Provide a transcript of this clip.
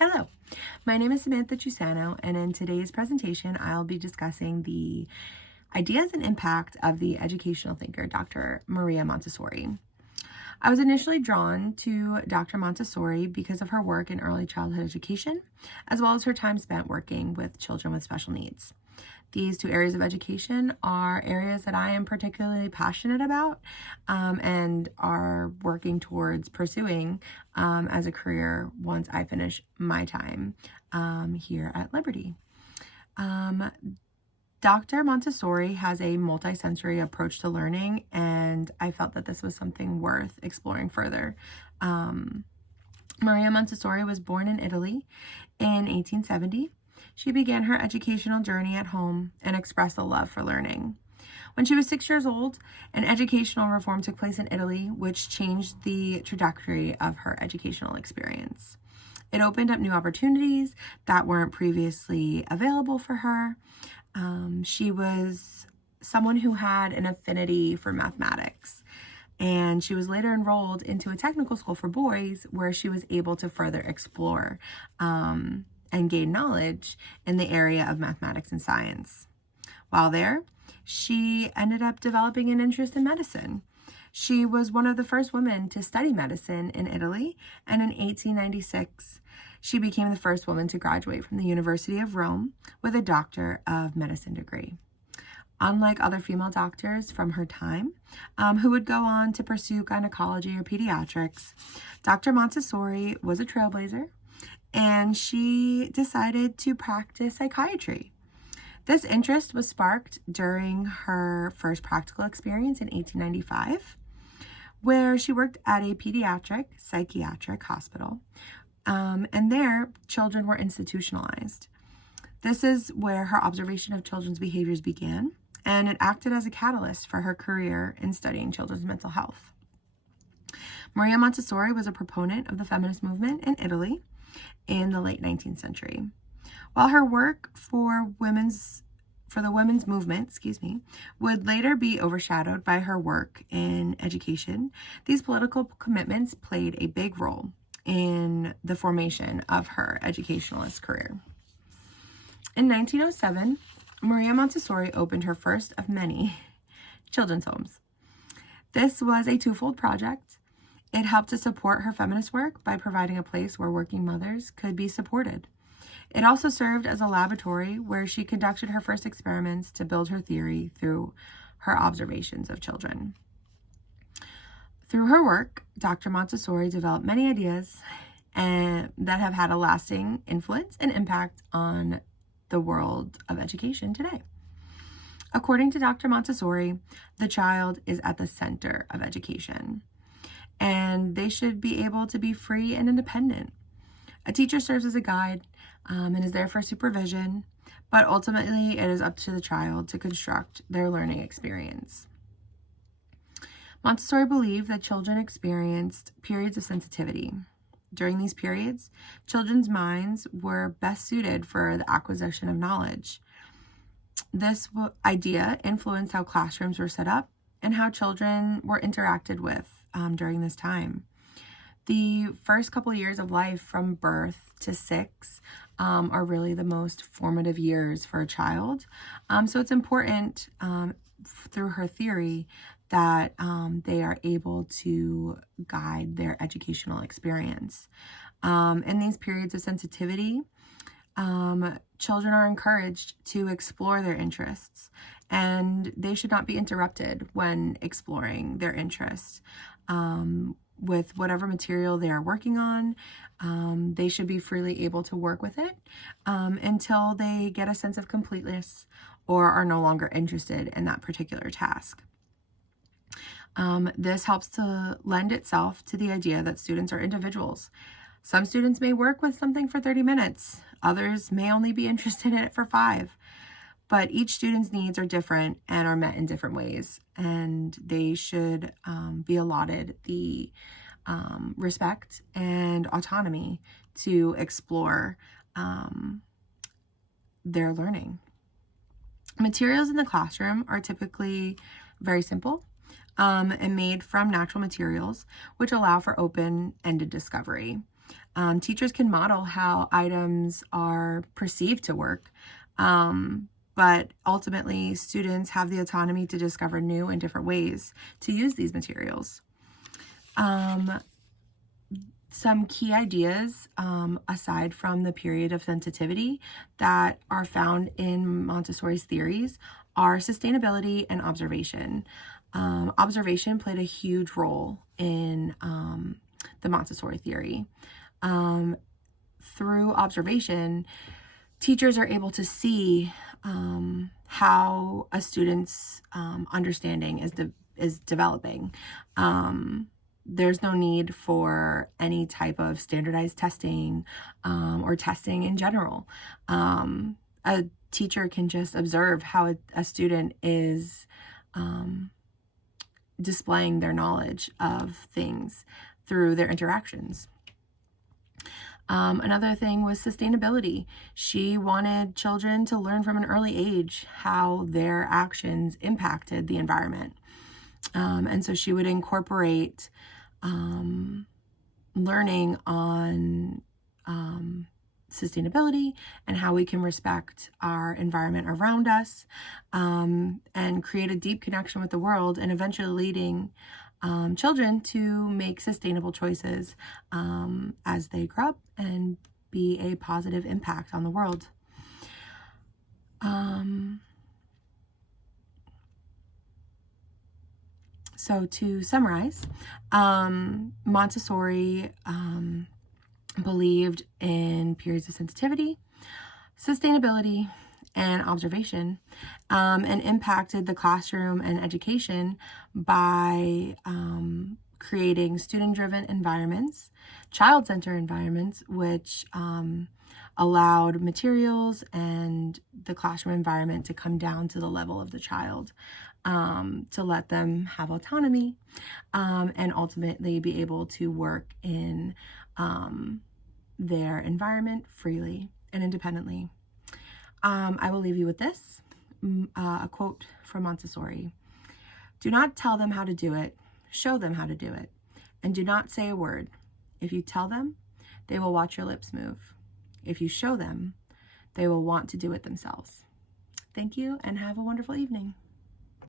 Hello, my name is Samantha Chusano, and in today's presentation, I'll be discussing the ideas and impact of the educational thinker, Dr. Maria Montessori. I was initially drawn to Dr. Montessori because of her work in early childhood education, as well as her time spent working with children with special needs. These two areas of education are areas that I am particularly passionate about and are working towards pursuing as a career once I finish my time here at Liberty. Dr. Montessori has a multisensory approach to learning, and I felt that this was something worth exploring further. Maria Montessori was born in Italy in 1870. She began her educational journey at home and expressed a love for learning. When she was 6 years old, an educational reform took place in Italy, which changed the trajectory of her educational experience. It opened up new opportunities that weren't previously available for her. She was someone who had an affinity for mathematics, and she was later enrolled into a technical school for boys where she was able to further explore and gain knowledge in the area of mathematics and science. While there, she ended up developing an interest in medicine. She was one of the first women to study medicine in Italy, and in 1896, she became the first woman to graduate from the University of Rome with a Doctor of Medicine degree. Unlike other female doctors from her time, who would go on to pursue gynecology or pediatrics, Dr. Montessori was a trailblazer, and she decided to practice psychiatry. This interest was sparked during her first practical experience in 1895, where she worked at a pediatric psychiatric hospital, and there children were institutionalized. This is where her observation of children's behaviors began, and it acted as a catalyst for her career in studying children's mental health. Maria Montessori was a proponent of the feminist movement in Italy in the late 19th century. While her work for the women's movement, would later be overshadowed by her work in education, these political commitments played a big role in the formation of her educationalist career. In 1907, Maria Montessori opened her first of many children's homes. This was a twofold project. It helped to support her feminist work by providing a place where working mothers could be supported. It also served as a laboratory where she conducted her first experiments to build her theory through her observations of children. Through her work, Dr. Montessori developed many ideas that have had a lasting influence and impact on the world of education today. According to Dr. Montessori, the child is at the center of education, and they should be able to be free and independent. A teacher serves as a guide and is there for supervision, but ultimately it is up to the child to construct their learning experience. Montessori believed that children experienced periods of sensitivity. During these periods, children's minds were best suited for the acquisition of knowledge. This idea influenced how classrooms were set up and how children were interacted with during this time. The first couple years of life from birth to 6 are really the most formative years for a child. So it's important through her theory that they are able to guide their educational experience. In these periods of sensitivity, children are encouraged to explore their interests, and they should not be interrupted when exploring their interests. With whatever material they are working on, they should be freely able to work with it until they get a sense of completeness or are no longer interested in that particular task. This helps to lend itself to the idea that students are individuals. Some students may work with something for 30 minutes. Others may only be interested in it for 5. But each student's needs are different and are met in different ways, and they should be allotted the respect and autonomy to explore their learning. Materials in the classroom are typically very simple and made from natural materials, which allow for open-ended discovery. Teachers can model how items are perceived to work, but ultimately students have the autonomy to discover new and different ways to use these materials. Some key ideas, aside from the period of sensitivity, that are found in Montessori's theories are sustainability and observation. Observation played a huge role in the Montessori theory. Through observation, teachers are able to see how a student's understanding is developing. There's no need for any type of standardized testing or testing in general. A teacher can just observe how a student is displaying their knowledge of things through their interactions. Another thing was sustainability. She wanted children to learn from an early age how their actions impacted the environment. And so she would incorporate learning on sustainability and how we can respect our environment around us, and create a deep connection with the world, and eventually leading children to make sustainable choices as they grow up and be a positive impact on the world. So to summarize, Montessori believed in periods of sensitivity, sustainability, and observation, and impacted the classroom and education by creating student-driven environments, child-centered environments, which allowed materials and the classroom environment to come down to the level of the child, to let them have autonomy, and ultimately be able to work in their environment freely and independently. I will leave you with this, a quote from Montessori. "Do not tell them how to do it, show them how to do it, and do not say a word. If you tell them, they will watch your lips move. If you show them, they will want to do it themselves." Thank you and have a wonderful evening.